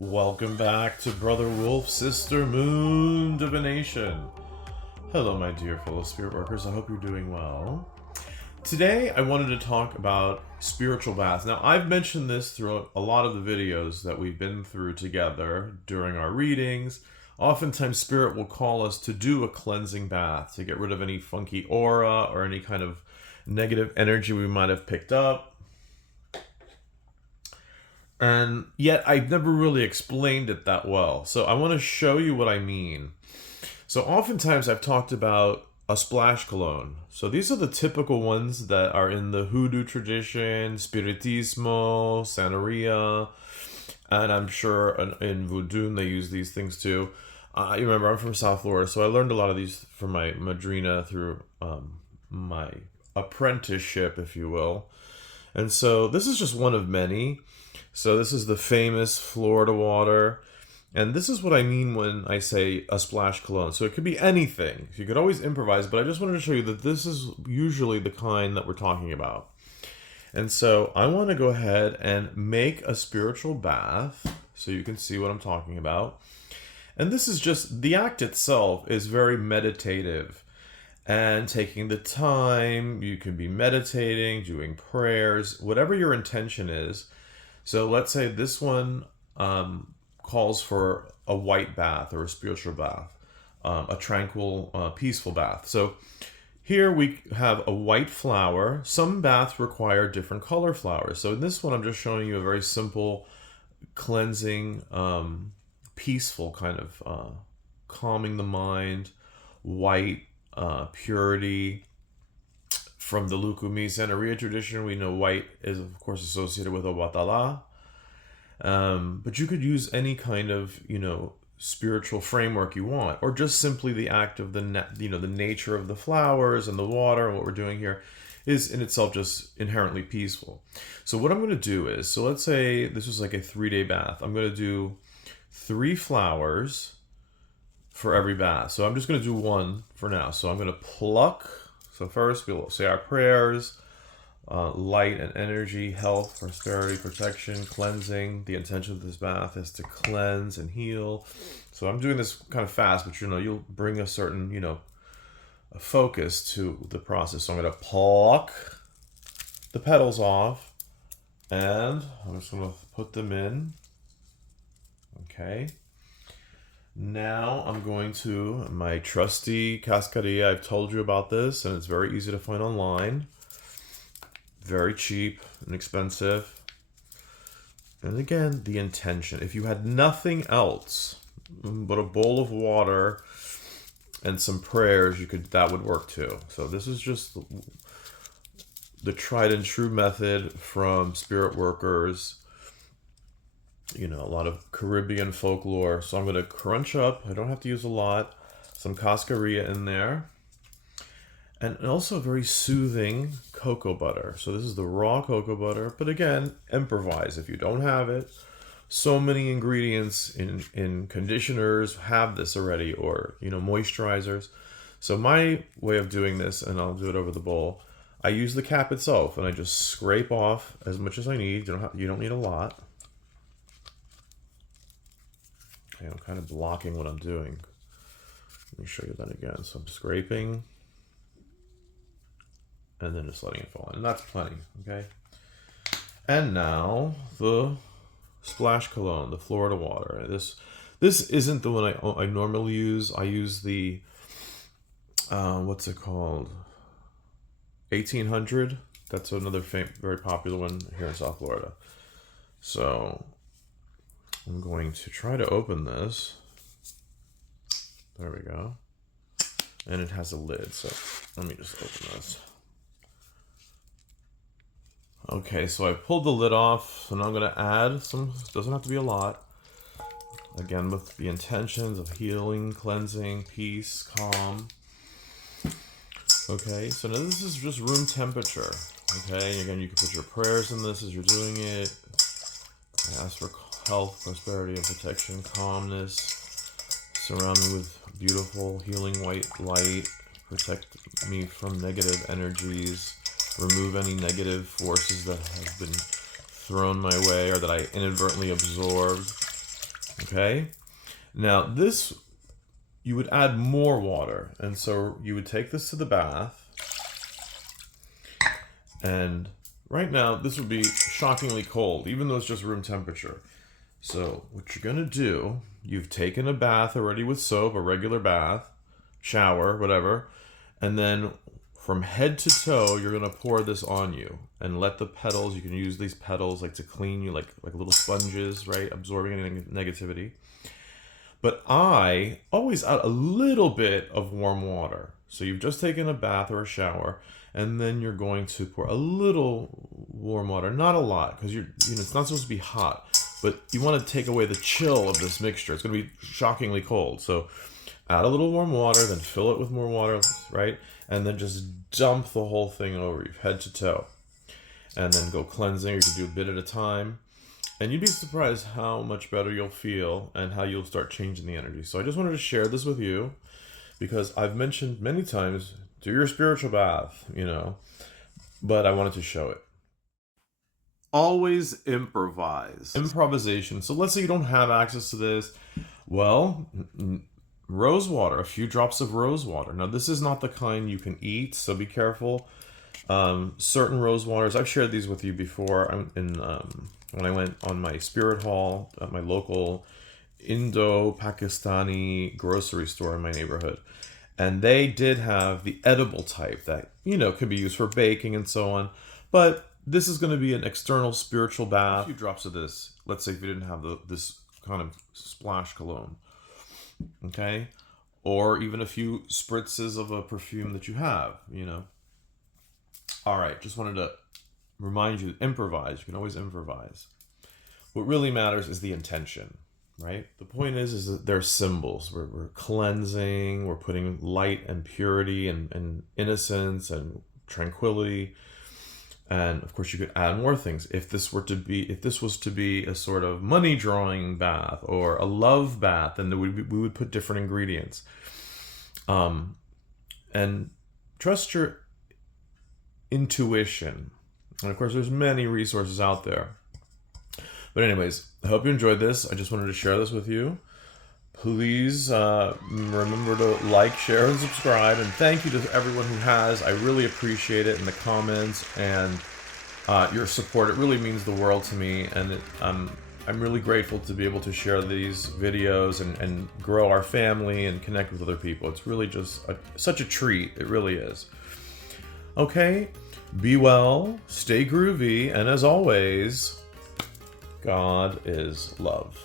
Welcome back to Brother Wolf, Sister Moon Divination. Hello, my dear fellow spirit workers. I hope you're doing well. Today, I wanted to talk about spiritual baths. Now, I've mentioned this throughout a lot of the videos that we've been through together during our readings. Oftentimes, Spirit will call us to do a cleansing bath to get rid of any funky aura or any kind of negative energy we might have picked up. And yet I've never really explained it that well. So I want to show you what I mean. So oftentimes I've talked about a splash cologne. So these are the typical ones that are in the hoodoo tradition, spiritismo, santeria, and I'm sure in voodoo they use these things too. You remember, I'm from South Florida, so I learned a lot of these from my madrina through my apprenticeship, if you will. And so this is just one of many. So this is the famous Florida water. And this is what I mean when I say a splash cologne. So it could be anything. You could always improvise, but I just wanted to show you that this is usually the kind that we're talking about. And so I want to go ahead and make a spiritual bath so you can see what I'm talking about. And this is just, the act itself is very meditative and taking the time. You can be meditating, doing prayers, whatever your intention is. So let's say this one calls for a white bath or a spiritual bath, a tranquil, peaceful bath. So here we have a white flower. Some baths require different color flowers. So in this one, I'm just showing you a very simple, cleansing, peaceful kind of calming the mind, white, purity. From the Lukumi Santeria tradition, we know white is, of course, associated with Obatala. But you could use any kind of, spiritual framework you want, or just simply the act of the nature of the flowers and the water and what we're doing here is in itself just inherently peaceful. So what I'm going to do is, so let's say this was like a 3-day bath. I'm going to do 3 flowers for every bath. So I'm just going to do one for now. So I'm going to pluck. So first we'll say our prayers, light and energy, health, prosperity, protection, cleansing. The intention of this bath is to cleanse and heal. So I'm doing this kind of fast, but you'll bring a certain, a focus to the process. So I'm going to pluck the petals off and I'm just going to put them in. Okay. Now I'm going to my trusty cascarilla. I've told you about this, and it's very easy to find online. Very cheap, inexpensive. And again, the intention. If you had nothing else but a bowl of water and some prayers, that would work too. So this is just the tried and true method from spirit workers. A lot of Caribbean folklore. So I'm going to crunch up. I don't have to use a lot. Some cascarilla in there. And also very soothing cocoa butter. So this is the raw cocoa butter. But again, improvise if you don't have it. So many ingredients in conditioners have this already, or, moisturizers. So my way of doing this, and I'll do it over the bowl, I use the cap itself and I just scrape off as much as I need. You don't need a lot. Okay, I'm kind of blocking what I'm doing. Let me show you that again. So I'm scraping and then just letting it fall in. And that's plenty, okay? And now the splash cologne, the Florida water. This isn't the one I normally use. I use the, what's it called? 1800. That's another very popular one here in South Florida. So I'm going to try to open this. There we go. And it has a lid, so let me just open this. Okay, so I pulled the lid off, so now I'm going to add some, doesn't have to be a lot. Again, with the intentions of healing, cleansing, peace, calm. Okay, so now this is just room temperature. Okay, and again, you can put your prayers in this as you're doing it. I ask for health, prosperity, and protection, calmness. Surround me with beautiful, healing white light. Protect me from negative energies. Remove any negative forces that have been thrown my way or that I inadvertently absorbed. Okay? Now this, you would add more water. And so you would take this to the bath. And right now, this would be shockingly cold, even though it's just room temperature. So what you're going to do, you've taken a bath already with soap, a regular bath, shower, whatever. And then from head to toe, you're going to pour this on you and let the petals, you can use these petals like to clean you like little sponges, right? Absorbing any negativity. But I always add a little bit of warm water. So you've just taken a bath or a shower, and then you're going to pour a little warm water, not a lot, because it's not supposed to be hot, but you want to take away the chill of this mixture. It's going to be shockingly cold. So add a little warm water, then fill it with more water, right? And then just dump the whole thing over you, head to toe. And then go cleansing, or you can do a bit at a time. And you'd be surprised how much better you'll feel and how you'll start changing the energy. So I just wanted to share this with you because I've mentioned many times, do your spiritual bath, but I wanted to show it. Always improvise. Improvisation. So let's say you don't have access to this. Well, rose water, a few drops of rose water. Now this is not the kind you can eat, so be careful. Certain rose waters, I've shared these with you before. When I went on my spirit haul at my local Indo-Pakistani grocery store in my neighborhood. And they did have the edible type that, could be used for baking and so on. But this is going to be an external spiritual bath. A few drops of this. Let's say if you didn't have this kind of splash cologne. Okay? Or even a few spritzes of a perfume that you have, All right, just wanted to remind you to improvise. You can always improvise. What really matters is the intention, right? The point is that they're symbols. We're cleansing, we're putting light and purity and innocence and tranquility. And of course you could add more things. If this was to be a sort of money drawing bath or a love bath, then we would put different ingredients. And trust your intuition. And of course, there's many resources out there. But anyways, I hope you enjoyed this. I just wanted to share this with you. Please remember to like, share, and subscribe. And thank you to everyone who has. I really appreciate it in the comments and your support. It really means the world to me. And I'm really grateful to be able to share these videos and grow our family and connect with other people. It's really just such a treat. It really is. Okay. Be well, stay groovy, and as always, God is love.